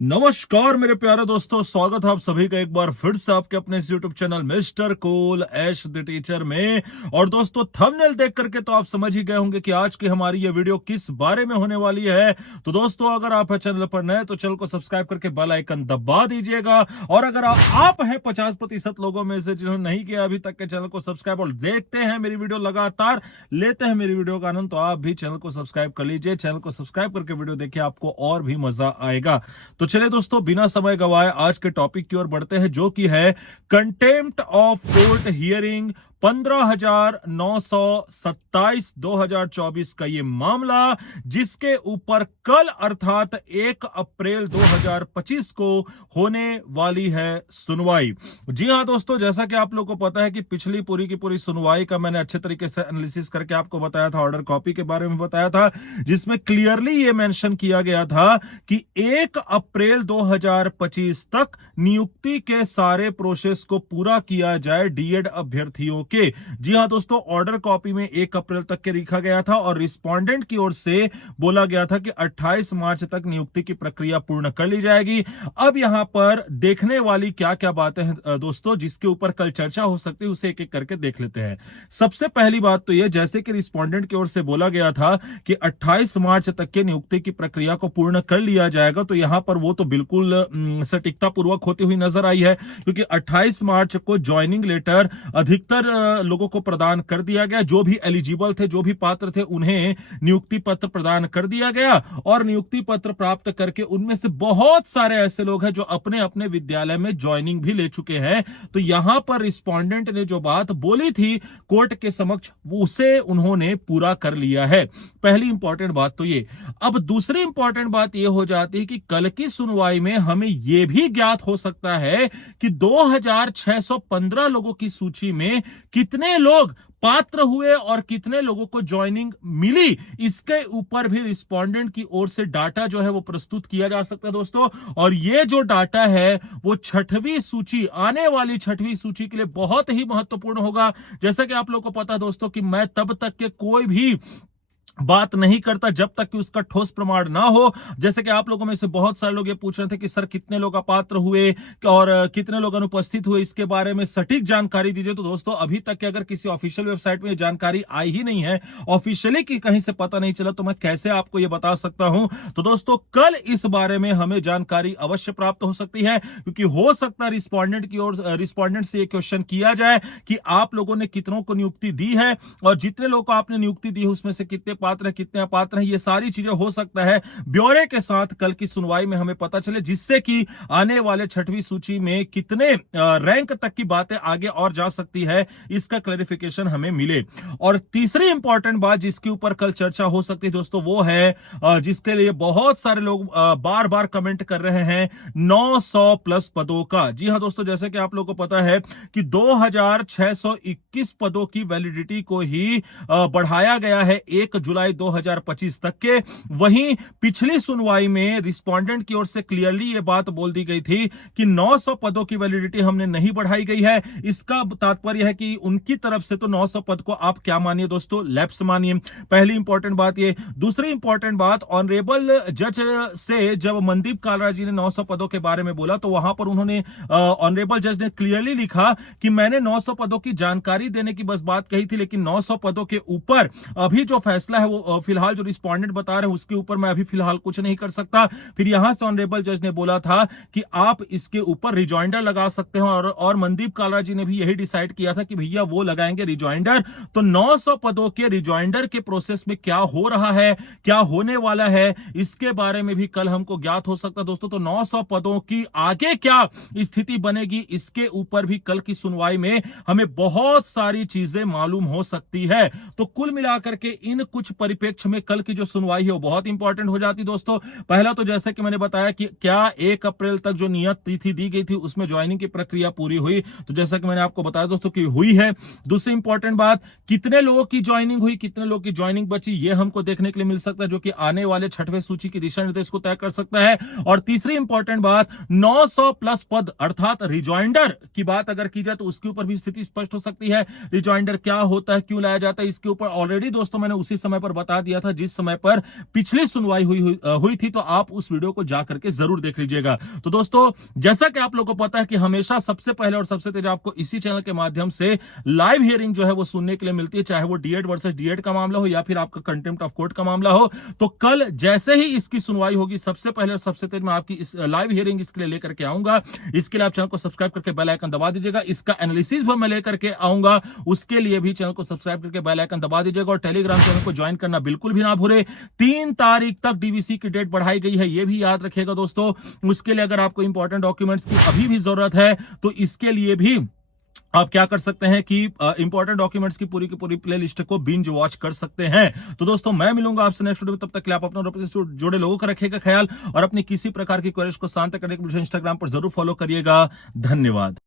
नमस्कार मेरे प्यारे दोस्तों, स्वागत है आप सभी का एक बार फिर से आपके अपने इस YouTube channel mister cool Ash the teacher में। और दोस्तों, थंबनेल देख करके तो आप समझ ही गए होंगे कि आज की हमारी ये वीडियो किस बारे में होने वाली है। तो दोस्तों, अगर आप चैनल पर नए तो चैनल को सब्सक्राइब करके बेल आइकन दबा दीजिएगा। और अगर आप हैं 50% लोगों में से जिन्होंने नहीं किया अभी तक के चैनल को सब्सक्राइब और देखते हैं मेरी वीडियो लगातार, लेते हैं मेरी वीडियो का आनंद, तो आप भी चैनल को सब्सक्राइब कर लीजिए। चैनल को सब्सक्राइब करके वीडियो देखिए, आपको और भी मजा आएगा। तो चलिए दोस्तों, बिना समय गवाए आज के टॉपिक की ओर बढ़ते हैं, जो कि है कंटेम्प्ट ऑफ कोर्ट हियरिंग 15,927 2024 का ये मामला, जिसके ऊपर कल अर्थात 1 अप्रैल 2025 को होने वाली है सुनवाई। जी हां दोस्तों, जैसा कि आप लोगों को पता है कि पिछली पूरी की पूरी सुनवाई का मैंने अच्छे तरीके से एनालिसिस करके आपको बताया था, ऑर्डर कॉपी के बारे में बताया था, जिसमें क्लियरली ये मेंशन किया गया था कि 1 अप्रैल 2025 तक नियुक्ति के सारे प्रोसेस को पूरा किया जाए डीएड अभ्यर्थियों के। जी हां दोस्तों, ऑर्डर कॉपी में 1 अप्रैल तक के लिखा गया था और रिस्पोंडेंट की ओर से बोला गया था कि 28 मार्च तक नियुक्ति की प्रक्रिया पूर्ण कर ली जाएगी। अब यहां पर देखने वाली क्या क्या बातें हैं दोस्तों, जिसके ऊपर कल चर्चा हो सकती है, उसे एक एक करके देख लेते हैं। सबसे पहली बात तो यह, जैसे कि रिस्पोंडेंट की ओर से बोला गया था कि 28 मार्च तक के नियुक्ति की प्रक्रिया को पूर्ण कर लिया जाएगा, तो यहां पर वो तो बिल्कुल सटीकता पूर्वक होती हुई नजर आई है, क्योंकि 28 मार्च को ज्वाइनिंग लेटर अधिकतर लोगों को प्रदान कर दिया गया। जो भी एलिजिबल थे, जो भी पात्र थे, उन्हें नियुक्ति पत्र प्रदान कर दिया गया। और नियुक्ति पत्र प्राप्त करके उनमें से बहुत सारे ऐसे लोग हैं जो अपने अपने विद्यालय में ज्वाइनिंग भी ले चुके हैं। तो यहां पर रिस्पोंडेंट ने जो बात बोली थी कोर्ट के समक्ष, उसे उन्होंने पूरा कर लिया है। पहली इंपॉर्टेंट बात तो ये। अब दूसरी इंपॉर्टेंट बात यह हो जाती है कि कल की सुनवाई में हमें यह भी ज्ञात हो सकता है कि 2615 लोगों की सूची में कितने लोग पात्र हुए और कितने लोगों को ज्वाइनिंग मिली, इसके ऊपर भी रिस्पोंडेंट की ओर से डाटा जो है वो प्रस्तुत किया जा सकता है दोस्तों। और ये जो डाटा है वो छठवीं सूची, आने वाली छठवीं सूची के लिए बहुत ही महत्वपूर्ण होगा। जैसा कि आप लोगों को पता है दोस्तों कि मैं तब तक के कोई भी बात नहीं करता जब तक कि उसका ठोस प्रमाण ना हो। जैसे कि आप लोगों में से बहुत सारे लोग ये पूछ रहे थे कि सर कितने लोग अपात्र हुए और कितने लोग अनुपस्थित हुए, इसके बारे में सटीक जानकारी दीजिए। तो दोस्तों, अभी तक के अगर किसी ऑफिशियल वेबसाइट में जानकारी आई ही नहीं है, ऑफिशियली की कहीं से पता नहीं चला, तो मैं कैसे आपको ये बता सकता हूं। तो दोस्तों, कल इस बारे में हमें जानकारी अवश्य प्राप्त हो सकती है, क्योंकि हो सकता है रिस्पोंडेंट की ओर रिस्पोंडेंट से ये क्वेश्चन किया जाए कि आप लोगों ने कितनों को नियुक्ति दी है और जितने लोग को आपने नियुक्ति दी है उसमें से कितने पात्र हैं, कितने अपात्र हैं। ये सारी चीजें हो सकता है ब्यौरे के साथ कल की सुनवाई में हमें पता चले, जिससे कि आने वाले छठवीं सूची में कितने रैंक तक की बातें आगे और जा सकती है, इसका क्लैरिफिकेशन हमें मिले। और तीसरी इंपॉर्टेंट बात जिसके ऊपर कल चर्चा हो सकती है दोस्तों, वो है जिसके लिए बहुत सारे लोग बार बार कमेंट कर रहे हैं, 900 प्लस पदों का। जी हां दोस्तों, जैसे कि आप लोगों को पता है कि 2621 पदों की वैलिडिटी को ही बढ़ाया गया है 1 जुलाई 2025 तक के। वहीं पिछली सुनवाई में रिस्पोंडेंट की ओर से क्लियरली यह बात बोल दी गई थी कि 900 पदों की वैलिडिटी हमने नहीं बढ़ाई गई है। इसका तात्पर्य है कि उनकी तरफ से तो 900 पद को आप क्या मानिए दोस्तों, लैप्स मानिए। पहली इंपॉर्टेंट बात ये। दूसरी इंपॉर्टेंट बात, ऑनरेबल जज से जब मनदीप कालरा जी ने 900 पदों के बारे में बोला, तो वहां पर उन्होंने ऑनरेबल जज ने क्लियरली लिखा कि मैंने 900 पदों की जानकारी देने की बस बात कही थी, लेकिन 900 पदों के ऊपर अभी जो फैसला है वो फिलहाल जो रिस्पोंडेंट बता रहे हैं उसके ऊपर मैं अभी फिलहाल कुछ नहीं कर सकता। फिर यहां से ऑनरेबल जज ने बोला था कि आप इसके ऊपर रिजॉइंडर लगा सकते हो, और मनदीप कालरा जी ने भी यही डिसाइड किया था कि भैया वो लगाएंगे रिजॉइंडर। तो 900 पदों के रिजॉइंडर के प्रोसेस में क्या हो रहा है, क्या होने वाला है, इसके बारे में भी कल हमको ज्ञात हो सकता है दोस्तों। तो 900 पदों की आगे क्या स्थिति बनेगी, इसके ऊपर भी कल की सुनवाई में हमें बहुत सारी चीजें मालूम हो सकती है। तो कुल मिलाकर के इन कुछ परिप्रेक्ष्य में कल की जो सुनवाई है वो बहुत इंपॉर्टेंट हो जाती दोस्तों। पहला तो जैसे कि मैंने बताया कि क्या 1 अप्रैल तक जो नियत तिथि दी गई थी उसमें ज्वाइनिंग की प्रक्रिया पूरी हुई, तो जैसा कि मैंने आपको बताया दोस्तों कि हुई है। दूसरी इंपॉर्टेंट बात, कितने लोगों की ज्वाइनिंग हुई, कितने लोगों की ज्वाइनिंग बची, ये हमको देखने के लिए मिल सकता है, जो कि आने वाले छठवें सूची की दिशा निर्देश को तय कर सकता है। और तीसरी इंपॉर्टेंट बात, 900 प्लस पद अर्थात रिजॉइंडर की बात अगर की जाए तो उसके ऊपर भी स्थिति स्पष्ट हो सकती है। रिजॉइंडर क्या होता है, क्यों लाया जाता है, इसके ऊपर ऑलरेडी दोस्तों मैंने उसी समय पर बता दिया था, जिस समय पर पिछली सुनवाई हुई थी, तो आप उस वीडियो को जाकर के जरूर देख लीजिएगा। तो दोस्तों, जैसा कि आप लोगों को पता है कि हमेशा सबसे पहले और सबसे तेज आपको इसी चैनल के माध्यम से लाइव हियरिंग जो है वो सुनने के लिए मिलती है, चाहे वो डीएड वर्सेस डीएड का मामला हो या फिर आपका कंटेम्प्ट ऑफ कोर्ट का मामला हो। तो कल जैसे ही इसकी सुनवाई होगी, सबसे पहले और सबसे तेज मैं आपकी इस लाइव हियरिंग इसके लिए लेकर के आऊंगा। इसके लिए आप चैनल को सब्सक्राइब करके बेल आइकन दबा दीजिएगा। इसका एनालिसिस भी मैं लेकर के आऊंगा, उसके लिए भी चैनल को सब्सक्राइब करके बेल आइकन दबा दीजिएगा और टेलीग्राम चैनल को ज्वाइन करना बिल्कुल भी ना भूले। 3 तारीख तक डीवीसी की डेट बढ़ाई गई है, यह भी याद रखिएगा दोस्तों। उसके लिए अगर आपको इंपॉर्टेंट डॉक्यूमेंट्स की अभी भी जरूरत है, तो इसके लिए भी आप क्या कर सकते हैं कि इंपॉर्टेंट डॉक्यूमेंट्स की पूरी प्लेलिस्ट को बिंज वॉच कर सकते हैं। तो दोस्तों, मैं मिलूंगा आपसे नेक्स्ट वीडियो में, तब तक के लिए आप अपने और अपने से जुड़े लोगों का रखिएगा ख्याल, और अपनी किसी प्रकार की क्वेरीज को शांत करने के लिए इंस्टाग्राम पर जरूर फॉलो करिएगा। धन्यवाद।